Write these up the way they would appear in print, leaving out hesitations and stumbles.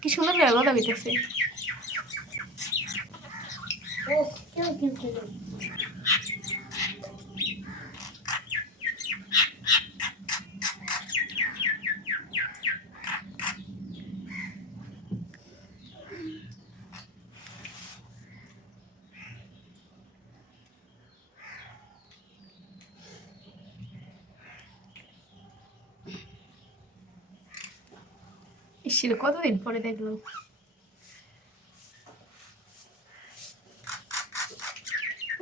কি সুন্দর করে কথা কইতেছে। ও কেউ কেউ কেউ ইসির কতদিন পরে দেখলাম।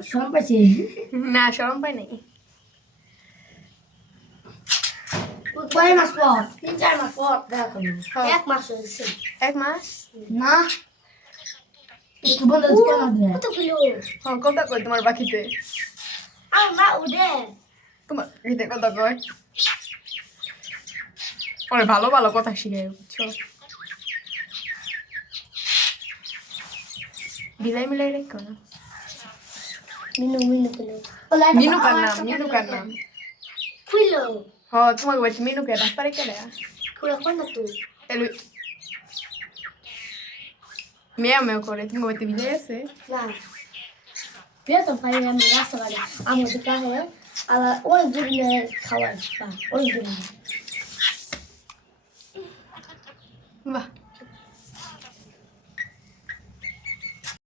শরম পাইছি না শরম পাই নাই। কয় মাস পর 3-4 মাস পর দেখা করবো হ্যাঁ। 1 মাস হয়েছে 1 মাস না একটু বন্ধ কেন দিলে কত কিলো হ্যাঁ কথা কই তোমার বাকিতে। মা উদে তোমার বাকিতে কথা কয়। ওরে ভালো ভালো কথা শিখাই বুঝছো। বিলাই মিলাই রেখো না। মিনু মিনু কিলো মিনু কার নাম? মিনু কার নাম? কিলো হ্যাঁ তোমাকে বলছি মিনু কে ডাক্তারে কে দেয়া? পুরো কোন না তুই এলু মেয়া মেয়া করে তুমি বলতে বিলাই আছে। না বিয়ে তো পাই আমি রাস্তা গাড়ি আমাদের কাছে আবার ওই দিনে খাওয়াই ওই দিনে বাহ